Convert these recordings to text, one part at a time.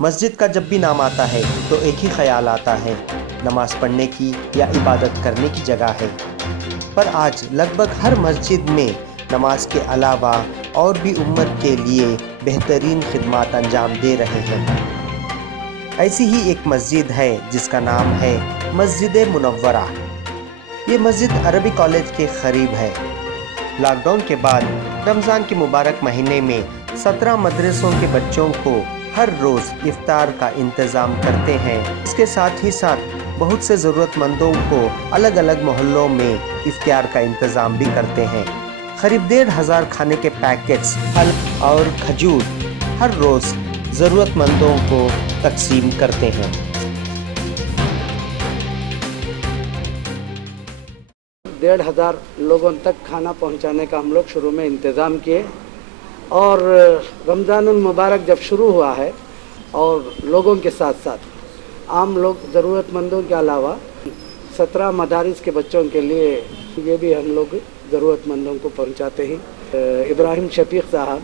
मस्जिद का जब भी नाम आता है तो एक ही ख्याल आता है, नमाज पढ़ने की या इबादत करने की जगह है। पर आज लगभग हर मस्जिद में नमाज के अलावा और भी उम्मत के लिए बेहतरीन खिदमत अंजाम दे रहे हैं। ऐसी ही एक मस्जिद है जिसका नाम है मस्जिद मुनव्वरा। ये मस्जिद अरबी कॉलेज के करीब है। लॉकडाउन के बाद रमज़ान के मुबारक महीने में 17 मदरसों के बच्चों को हर रोज़ इफ्तार का इंतज़ाम करते हैं। इसके साथ ही साथ बहुत से ज़रूरतमंदों को अलग अलग मोहल्लों में इफ्तार का इंतज़ाम भी करते हैं। करीब 1,500 खाने के पैकेट्स फल और खजूर हर रोज़ ज़रूरतमंदों को तकसीम करते हैं। 1,500 लोगों तक खाना पहुंचाने का हम लोग शुरू में इंतज़ाम किए और रमज़ानुल मुबारक जब शुरू हुआ है और लोगों के साथ साथ आम लोग ज़रूरतमंदों के अलावा 17 मदारिस के बच्चों के लिए ये भी हम लोग ज़रूरतमंदों को पहुंचाते हैं। इब्राहिम शफीक साहब,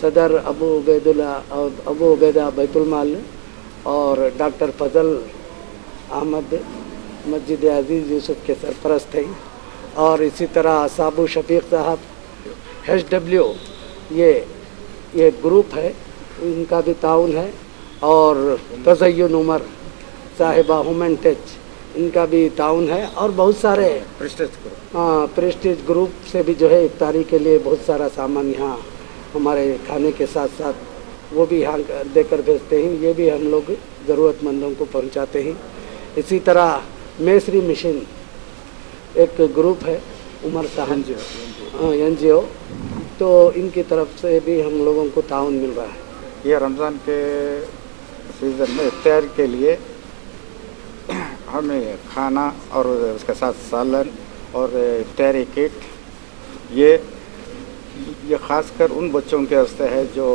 सदर अबू उबैदा बैतुल माल और डॉक्टर फजल अहमद मस्जिद अजीज़ यूसुफ के सरपरस्त हैं और इसी तरह साबू शफीक साहब HW ये ग्रुप है, इनका भी ताउन है और तज़य्युन उमर साहिबा हुमन टच इनका भी ताउन है और बहुत सारे प्रेस्टीज ग्रुप से भी जो है इफ्तारी के लिए बहुत सारा सामान यहाँ हमारे खाने के साथ साथ वो भी यहाँ देकर भेजते हैं। ये भी हम लोग ज़रूरतमंदों को पहुँचाते हैं। इसी तरह मेसरी मिशन एक ग्रुप है उमर साहब NGO, तो इनकी तरफ से भी हम लोगों को ताउन मिल रहा है। ये रमज़ान के सीज़न में इफ्तार के लिए हमें खाना और उसके साथ सालन और इफ्तारी किट ये ख़ासकर उन बच्चों के वास्ते है जो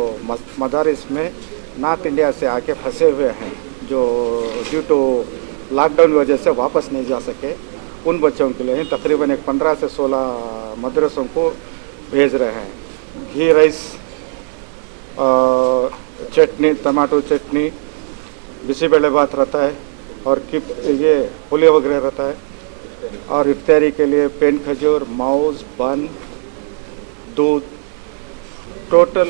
मदारिस में नॉर्थ इंडिया से आके फंसे हुए हैं, जो ड्यू टू लॉकडाउन वजह से वापस नहीं जा सके। उन बच्चों के लिए तकरीबन 15 से 16 मदरसों को भेज रहे हैं। घी राइस, चटनी, टमाटो चटनी, बिसीबेले भात रहता है और ये पुलिया वगैरह रहता है और इफ्तारी के लिए पेन खजूर, माउस, बन, दूध, टोटल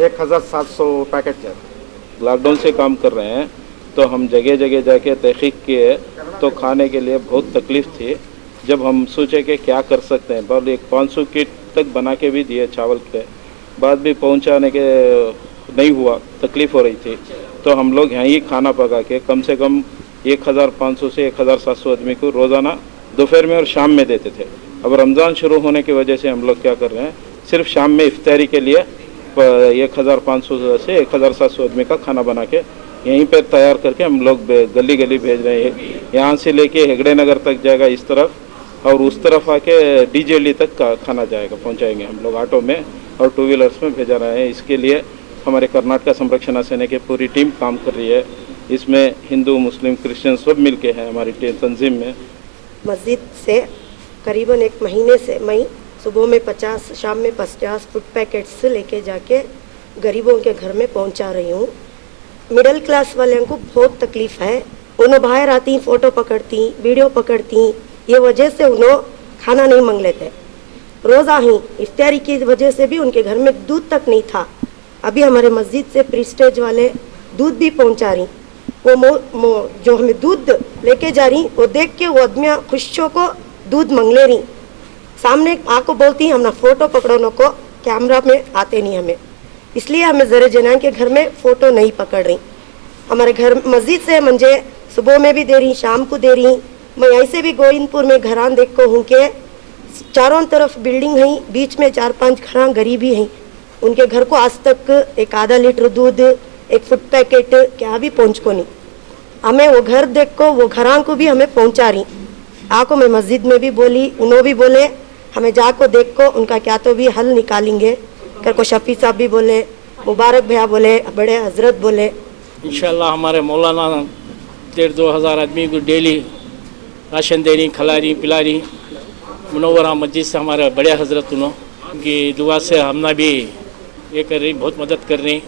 1,700 पैकेट जाते। लॉकडाउन से काम कर रहे हैं तो हम जगह जगह जाके तहकीक किए तो खाने के लिए बहुत तकलीफ़ थी। जब हम सोचे कि क्या कर सकते हैं, पर एक 500 किट तक बना के भी दिए चावल के बाद भी पहुंचाने के नहीं हुआ, तकलीफ़ हो रही थी। तो हम लोग यहाँ ही खाना पका के कम से कम 1,500 से 1,700 आदमी को रोज़ाना दोपहर में और शाम में देते थे। अब रमज़ान शुरू होने की वजह से हम लोग क्या कर रहे हैं, सिर्फ शाम में इफ्तारी के लिए 1,500 से 1,700 आदमी का खाना बना के यहीं पर तैयार करके हम लोग गली गली भेज रहे हैं। यहाँ से लेके हेगड़े नगर तक जाएगा इस तरफ और उस तरफ आके DJL तक का खाना जाएगा, पहुँचाएंगे हम लोग ऑटो में और 2 व्हीलर्स में भेजा रहे हैं। इसके लिए हमारे कर्नाटका संरक्षण सेना की पूरी टीम काम कर रही है। इसमें हिंदू, मुस्लिम, क्रिश्चियन सब मिल के हैं हमारी तंजीम में। मस्जिद से करीबन 1 महीने से मैं सुबह में 50, शाम में 50 फूड पैकेट्स लेके जाके गरीबों के घर में पहुंचा रही हूँ। मिडिल क्लास वाले को बहुत तकलीफ़ है। उन्होंने बाहर आती, फ़ोटो पकड़ती, वीडियो पकड़ती, ये वजह से उन्होंने खाना नहीं मांग लेते। रोज़ा ही इफ्तारी की वजह से भी उनके घर में दूध तक नहीं था। अभी हमारे मस्जिद से प्रेस्टीज वाले दूध भी पहुंचा रही। वो जो हमें दूध लेके जा रही, वो देख के वो आदमियाँ खुशियों को दूध मांग ले रही। सामने आको बोलती हम ना फ़ोटो पकड़ों को कैमरा में आते नहीं हमें, इसलिए हमें ज़रे जना के घर में फ़ोटो नहीं पकड़ रही। हमारे घर मस्जिद से मुझे सुबह में भी दे रही, शाम को दे रही। मैं ऐसे भी गोविंदपुर में घरान देख को हूँ के चारों तरफ बिल्डिंग है, बीच में 4-5 घरां गरीबी हैं। उनके घर को आज तक एक आधा लीटर दूध, एक फूड पैकेट क्या भी पहुँच को नहीं। हमें वो घर देख को वो घरां को भी हमें पहुँचा रही। आको मैं मस्जिद में भी बोली, उन्होंने भी बोले हमें जाको देख को उनका क्या तो भी हल निकालेंगे कर को। शफी साहब भी बोले, मुबारक भैया बोले, बड़े हजरत बोले। इंशाल्लाह हमारे मौलाना 1,500-2 हज़ार आदमी को डेली राशन दे रही, खिला रही, पिला रही। मुनव्वरा मस्जिद से हमारे बड़े हजरत उन्होंने उनकी दुआ से हमने भी ये कर रही, बहुत मदद कर रही।